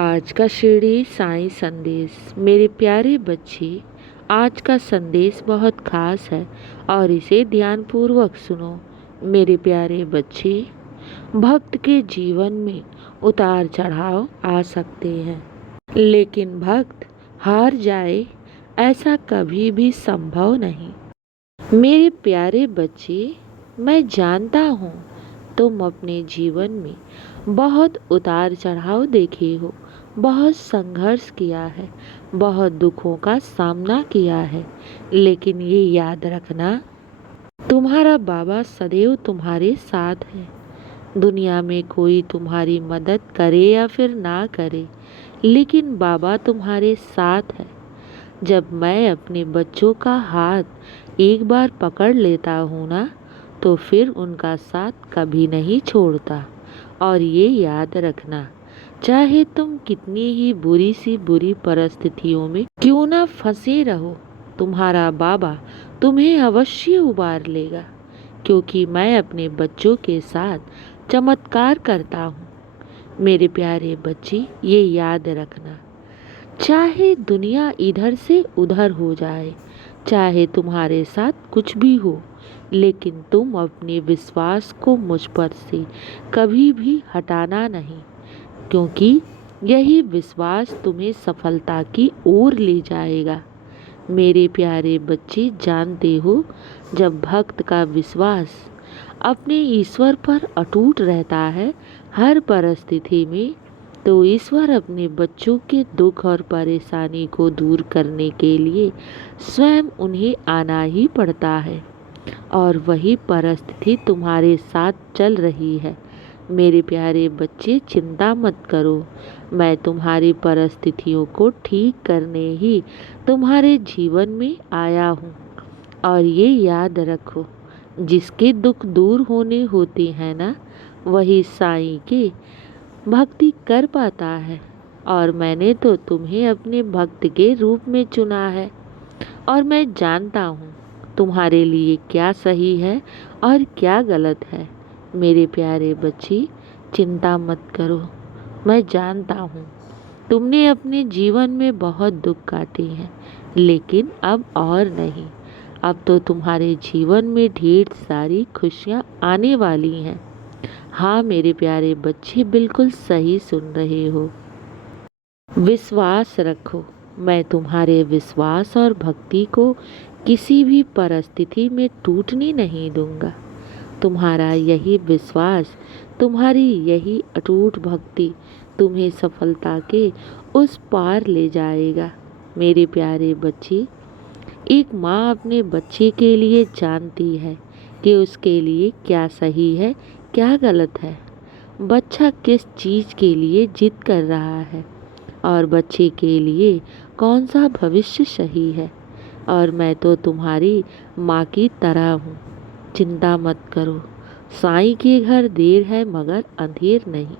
आज का शिरडी साईं संदेश। मेरे प्यारे बच्चे, आज का संदेश बहुत खास है और इसे ध्यानपूर्वक सुनो। मेरे प्यारे बच्चे, भक्त के जीवन में उतार चढ़ाव आ सकते हैं, लेकिन भक्त हार जाए ऐसा कभी भी संभव नहीं। मेरे प्यारे बच्चे, मैं जानता हूँ तुम अपने जीवन में बहुत उतार चढ़ाव देखे हो, बहुत संघर्ष किया है, बहुत दुखों का सामना किया है, लेकिन ये याद रखना, तुम्हारा बाबा सदैव तुम्हारे साथ है। दुनिया में कोई तुम्हारी मदद करे या फिर ना करे, लेकिन बाबा तुम्हारे साथ है। जब मैं अपने बच्चों का हाथ एक बार पकड़ लेता हूँ ना, तो फिर उनका साथ कभी नहीं छोड़ता। और ये याद रखना, चाहे तुम कितनी ही बुरी परिस्थितियों में क्यों ना फंसे रहो, तुम्हारा बाबा तुम्हें अवश्य उबार लेगा, क्योंकि मैं अपने बच्चों के साथ चमत्कार करता हूँ। मेरे प्यारे बच्चे, ये याद रखना, चाहे दुनिया इधर से उधर हो जाए, चाहे तुम्हारे साथ कुछ भी हो, लेकिन तुम अपने विश्वास को मुझ पर से कभी भी हटाना नहीं, क्योंकि यही विश्वास तुम्हें सफलता की ओर ले जाएगा। मेरे प्यारे बच्चे, जानते हो, जब भक्त का विश्वास अपने ईश्वर पर अटूट रहता है हर परिस्थिति में, तो ईश्वर अपने बच्चों के दुख और परेशानी को दूर करने के लिए स्वयं उन्हें आना ही पड़ता है। और वही परिस्थिति तुम्हारे साथ चल रही है। मेरे प्यारे बच्चे, चिंता मत करो, मैं तुम्हारी परिस्थितियों को ठीक करने ही तुम्हारे जीवन में आया हूँ। और ये याद रखो, जिसके दुख दूर होने होते हैं ना, वही साईं की भक्ति कर पाता है। और मैंने तो तुम्हें अपने भक्त के रूप में चुना है, और मैं जानता हूँ तुम्हारे लिए क्या सही है और क्या गलत है। मेरे प्यारे बच्चे, चिंता मत करो, मैं जानता हूँ तुमने अपने जीवन में बहुत दुख काटे हैं, लेकिन अब और नहीं। अब तो तुम्हारे जीवन में ढेर सारी खुशियाँ आने वाली हैं। हाँ मेरे प्यारे बच्चे, बिल्कुल सही सुन रहे हो। विश्वास रखो, मैं तुम्हारे विश्वास और भक्ति को किसी भी परिस्थिति में टूटने नहीं दूंगा। तुम्हारा यही विश्वास, तुम्हारी यही अटूट भक्ति तुम्हें सफलता के उस पार ले जाएगा। मेरे प्यारे बच्चे, एक माँ अपने बच्चे के लिए जानती है कि उसके लिए क्या सही है, क्या गलत है, बच्चा किस चीज़ के लिए जिद कर रहा है और बच्चे के लिए कौन सा भविष्य सही है। और मैं तो तुम्हारी माँ की तरह हूँ। चिंता मत करो, साईं के घर देर है मगर अंधेर नहीं।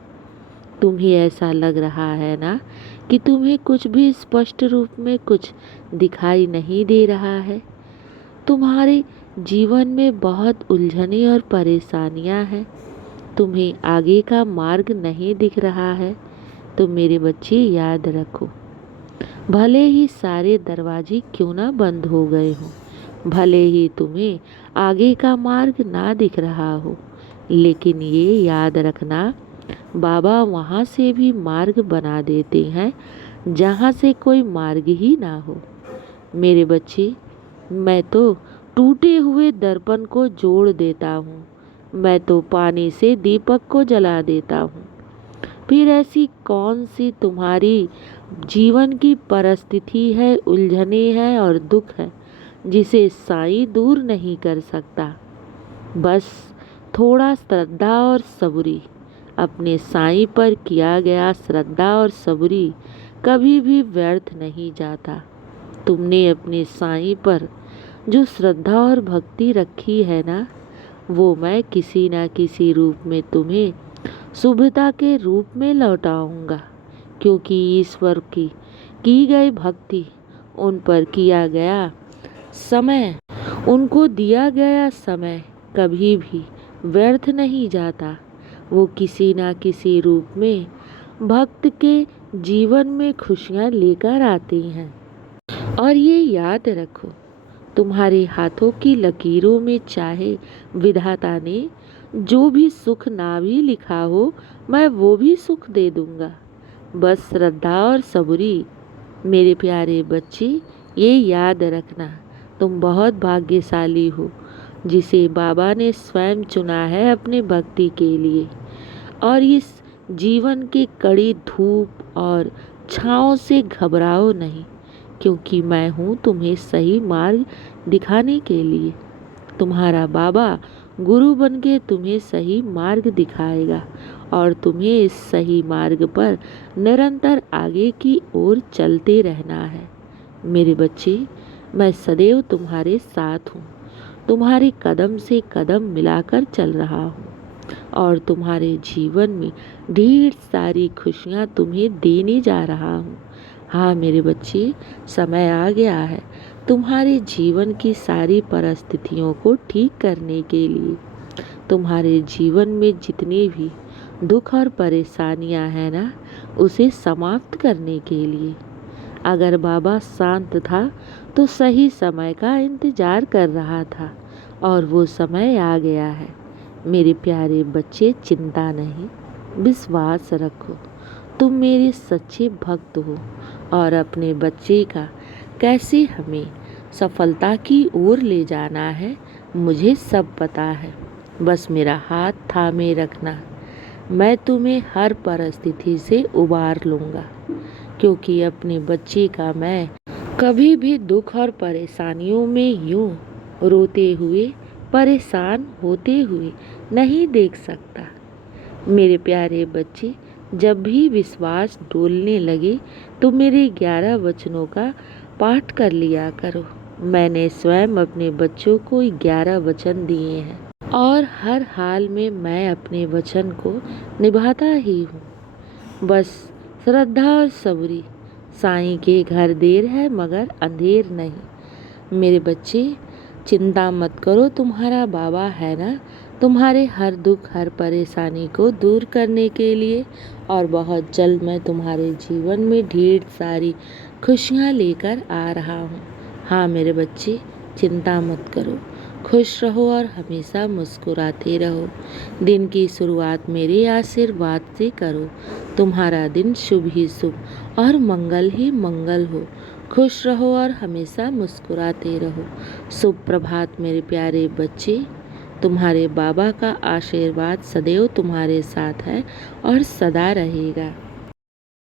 तुम्हें ऐसा लग रहा है ना कि तुम्हें कुछ भी स्पष्ट रूप में कुछ दिखाई नहीं दे रहा है। तुम्हारे जीवन में बहुत उलझने और परेशानियां हैं, तुम्हें आगे का मार्ग नहीं दिख रहा है। तो मेरे बच्चे, याद रखो, भले ही सारे दरवाजे क्यों ना बंद हो गए हों, भले ही तुम्हें आगे का मार्ग ना दिख रहा हो, लेकिन ये याद रखना, बाबा वहाँ से भी मार्ग बना देते हैं जहाँ से कोई मार्ग ही ना हो। मेरे बच्चे, मैं तो टूटे हुए दर्पण को जोड़ देता हूँ, मैं तो पानी से दीपक को जला देता हूँ। फिर ऐसी कौन सी तुम्हारी जीवन की परिस्थिति है, उलझने हैं और दुख है, जिसे साईं दूर नहीं कर सकता। बस थोड़ा श्रद्धा और सबूरी, अपने साईं पर किया गया श्रद्धा और सबूरी कभी भी व्यर्थ नहीं जाता। तुमने अपने साईं पर जो श्रद्धा और भक्ति रखी है ना, वो मैं किसी न किसी रूप में तुम्हें शुभता के रूप में लौटाऊंगा, क्योंकि ईश्वर की गई भक्ति, उन पर किया गया समय, उनको दिया गया समय कभी भी व्यर्थ नहीं जाता। वो किसी न किसी रूप में भक्त के जीवन में खुशियाँ लेकर आती हैं। और ये याद रखो, तुम्हारे हाथों की लकीरों में चाहे विधाता ने जो भी सुख ना भी लिखा हो, मैं वो भी सुख दे दूंगा। बस श्रद्धा और सबूरी। मेरे प्यारे बच्चे, ये याद रखना, तुम बहुत भाग्यशाली हो जिसे बाबा ने स्वयं चुना है अपने भक्ति के लिए। और इस जीवन के कड़ी धूप और छाँव से घबराओ नहीं, क्योंकि मैं हूँ तुम्हें सही मार्ग दिखाने के लिए। तुम्हारा बाबा गुरु बन के तुम्हें सही मार्ग दिखाएगा और तुम्हें इस सही मार्ग पर निरंतर आगे की ओर चलते रहना है। मेरे बच्चे, मैं सदैव तुम्हारे साथ हूँ, तुम्हारे कदम से कदम मिलाकर चल रहा हूँ और तुम्हारे जीवन में ढेर सारी खुशियाँ तुम्हें देने जा रहा हूँ। हाँ मेरे बच्चे, समय आ गया है तुम्हारे जीवन की सारी परिस्थितियों को ठीक करने के लिए। तुम्हारे जीवन में जितने भी दुख और परेशानियां हैं ना, उसे समाप्त करने के लिए। अगर बाबा शांत था तो सही समय का इंतजार कर रहा था और वो समय आ गया है। मेरे प्यारे बच्चे, चिंता नहीं, विश्वास रखो। तुम मेरे सच्चे भक्त हो और अपने बच्चे का कैसे हमें सफलता की ओर ले जाना है मुझे सब पता है। बस मेरा हाथ थामे रखना, मैं तुम्हें हर परिस्थिति से उबार लूँगा, क्योंकि अपने बच्चे का मैं कभी भी दुख और परेशानियों में यूं रोते हुए, परेशान होते हुए नहीं देख सकता। मेरे प्यारे बच्चे, जब भी विश्वास डोलने लगे तो मेरे 11 वचनों का पाठ कर लिया करो। मैंने स्वयं अपने बच्चों को 11 वचन दिए हैं और हर हाल में मैं अपने वचन को निभाता ही हूँ। बस श्रद्धा और सबूरी। साईं के घर देर है मगर अंधेर नहीं। मेरे बच्चे, चिंता मत करो, तुम्हारा बाबा है ना तुम्हारे हर दुख हर परेशानी को दूर करने के लिए। और बहुत जल्द मैं तुम्हारे जीवन में ढेर सारी खुशियाँ लेकर आ रहा हूँ। हाँ मेरे बच्चे, चिंता मत करो, खुश रहो और हमेशा मुस्कुराते रहो। दिन की शुरुआत मेरे आशीर्वाद से करो। तुम्हारा दिन शुभ ही शुभ और मंगल ही मंगल हो। खुश रहो और हमेशा मुस्कुराते रहो। शुभ प्रभात मेरे प्यारे बच्चे। तुम्हारे बाबा का आशीर्वाद सदैव तुम्हारे साथ है और सदा रहेगा।